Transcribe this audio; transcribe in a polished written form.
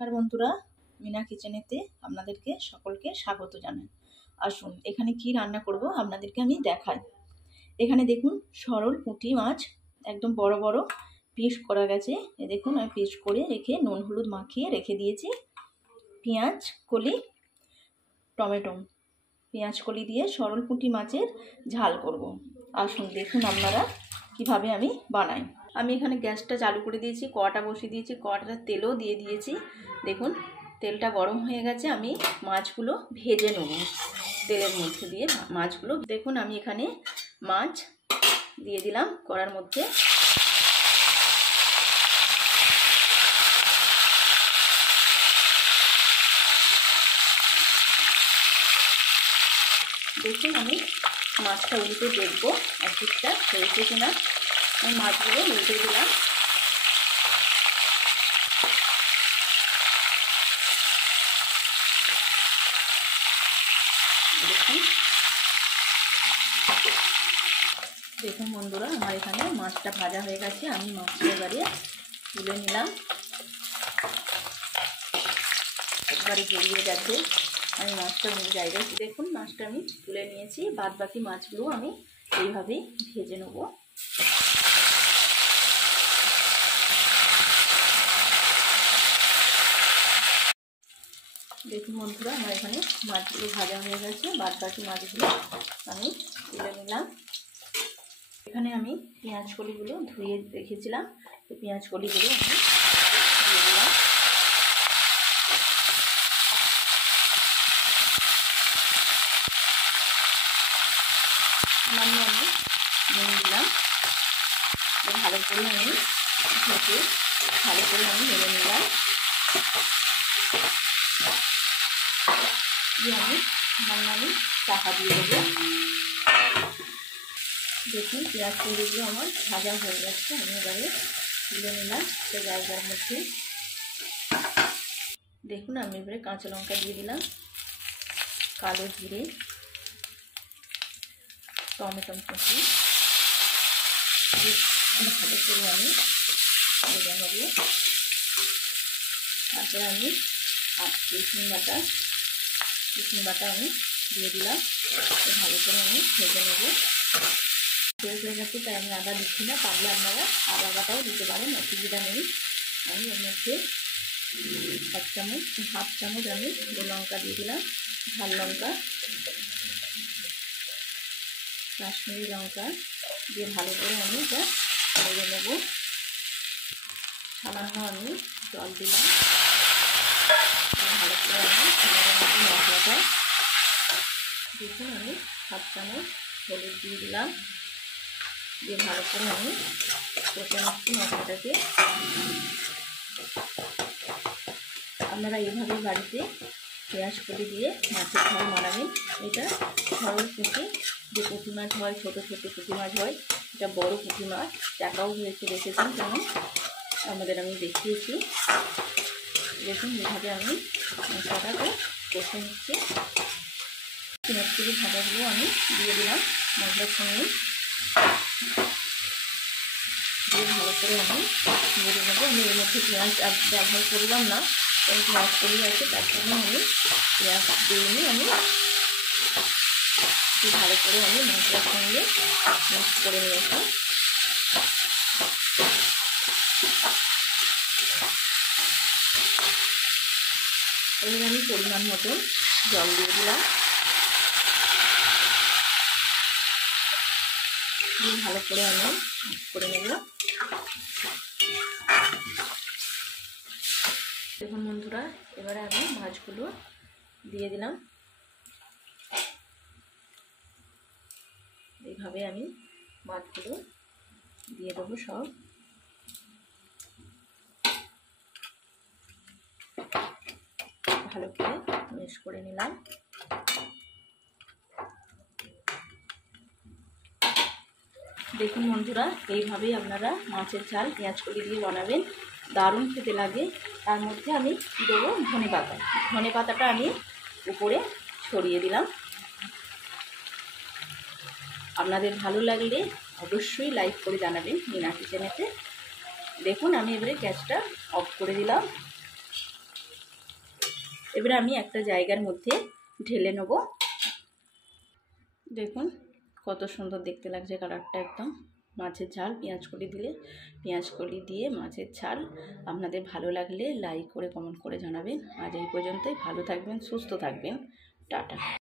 নমস্কার বন্ধুরা, মিনা কিচেনেতে আপনাদেরকে সকলকে স্বাগত জানাই। আসুন এখানে কি রান্না করব আপনাদেরকে আমি দেখাই। এখানে দেখুন সরল পুঁটি মাছ একদম বড় বড় পিস করা গেছে। দেখুন আমি পিস করে রেখে নুন হলুদ মাখিয়ে রেখে দিয়েছি। পেঁয়াজ কলি, টমেটো, পেঁয়াজ কলি দিয়ে সরল পুঁটি মাছের ঝাল করব। আসুন দেখুন আপনারা কিভাবে আমি বানাই। আমি এখানে গ্যাসটা চালু করে দিয়েছি, কড়াটা বসিয়ে দিয়েছি, কড়াটা তেলও দিয়ে দিয়েছি। দেখুন তেলটা গরম হয়ে গেছে, আমি মাছগুলো ভেজে নেব তেলের মধ্যে দিয়ে। মাছগুলো দেখুন আমি এখানে মাছ দিয়ে দিলাম কড়ার মধ্যে। দেখুন আমি মাছটা উল্টে দেখবো এক পিঠটা হয়েছে কিনা। আমি মাছগুলো উল্টে দিলাম। দেখুন বন্ধুরা, আমার এখানে মাছটা ভাজা হয়ে গেছে। আমি মাছটা এবারে তুলে নিলাম। একবারে জড়িয়ে গেছে, আমি মাছটা অন্য জায়গায় দেখুন মাছটা আমি তুলে নিয়েছি। বাদ বাকি মাছগুলো আমি এইভাবেই ভেজে নেব। দেখুন বন্ধুরা, আমার এখানে মাছগুলো ভাজা হয়ে গেছে। বাদ বাকি মাছগুলো আমি তুলে নিলাম। এখানে আমি পেঁয়াজ কলিগুলো ধুয়ে রেখেছিলাম, তো পেঁয়াজ কলিগুলো আমি দিয়ে দিলাম। সামান্য আমি নুন দিলাম। ভালো করে আমি ঢেকে ভালো করে আমি নেড়ে নিলাম। দিয়ে আমি সামান্য চাপা দিয়ে দেবো। দেখুন পেঁয়াজ কলিগুলো আমার ভাজা হয়ে যাচ্ছে। আমি এবারে তুলে নিলাম একটা জায়গার মধ্যে। দেখুন আমি এবারে কাঁচা লঙ্কা দিয়ে দিলাম, কালো জিরে, টমেটো কুচি ভালো করে আমি ভেজে নেব। তারপরে আমি রসুন বাটা আমি দিয়ে দিলাম। ভালো করে আমি ভেজে নেব। শেষ হয়ে গেছে তাই আমি আদা দিচ্ছি না, পারলে আপনারা আদা বাটাও দিতে পারেন, অসুবিধা নেই। আমি এর মধ্যে হাফ চামচ আমি লঙ্কা দিয়ে দিলাম, ঝাল লঙ্কা, কাশ্মীরি লঙ্কা দিয়ে ভালো করে আমি এটা ভেজে নেব। সামান্য আমি জল দিলাম, ভালো করে আমি মশলাটা। দেখুন আমি হাফ চামচ হলুদ দিয়ে দিলাম, দিয়ে ভালো করে আমি কষে নিচ্ছি মশলাটাকে। আপনারা এইভাবেই বাড়িতে পেঁয়াজ কলি দিয়ে মাছের ঝাল বানাবেন। এটা সরল পুঁটি, যে পুঁটি মাছ হয়, ছোটো ছোটো পুঁটি মাছ হয়, এটা বড় পুঁটি মাছ টাকাও হয়েছে, দেখেছেন কেমন আমাদের আমি দেখিয়েছি। দেখুন এইভাবে আমি মশলাটাকে কষে নিচ্ছি। পেঁয়াজ কলি ভাজাগুলো আমি দিয়ে দিলাম মশলার সঙ্গে, দিয়ে ভালো করে আমি নেড়ে নেবো। আমি এর মধ্যে পেঁয়াজ ব্যবহার করলাম না, কারণ পেঁয়াজ কলি আছে, তার জন্য আমি পেঁয়াজ দিইনি। আমি ভালো করে আমি মশলার সঙ্গে মিক্স করে নিয়েছি। এবার আমি পরিমাণ মতো জল দিয়ে দিলাম, দিয়ে ভালো করে আমি মিক্স করে নেব। দেখুন বন্ধুরা, এবারে আমি মাছগুলো দিয়ে দিলাম। এইভাবে আমি মাছগুলো দিয়ে দেবো সব। ভালো করে মিক্স করে নিলাম। দেখুন বন্ধুরা, এইভাবেই আপনারা মাছের ঝাল পেঁয়াজ কলি দিয়ে বানাবেন, দারুণ খেতে লাগে। তার মধ্যে আমি দেবো ধনে পাতা। ধনে পাতাটা আমি উপরে ছড়িয়ে দিলাম। আপনাদের ভালো লাগলে অবশ্যই লাইক করে জানাবেন মিনা কিচেনেতে। দেখুন আমি এবারে গ্যাসটা অফ করে দিলাম। এবারে আমি একটা জায়গার মধ্যে ঢেলে নেব। দেখুন কত সুন্দর দেখতে লাগছে কালারটা একদম। মাছের ঝাল পেঁয়াজ কলি দিলে, পেঁয়াজ কলি দিয়ে মাছের ঝাল। আপনাদের ভালো লাগলে লাইক করে কমেন্ট করে জানাবেন। আজ এই পর্যন্তই। ভালো থাকবেন, সুস্থ থাকবেন। টাটা।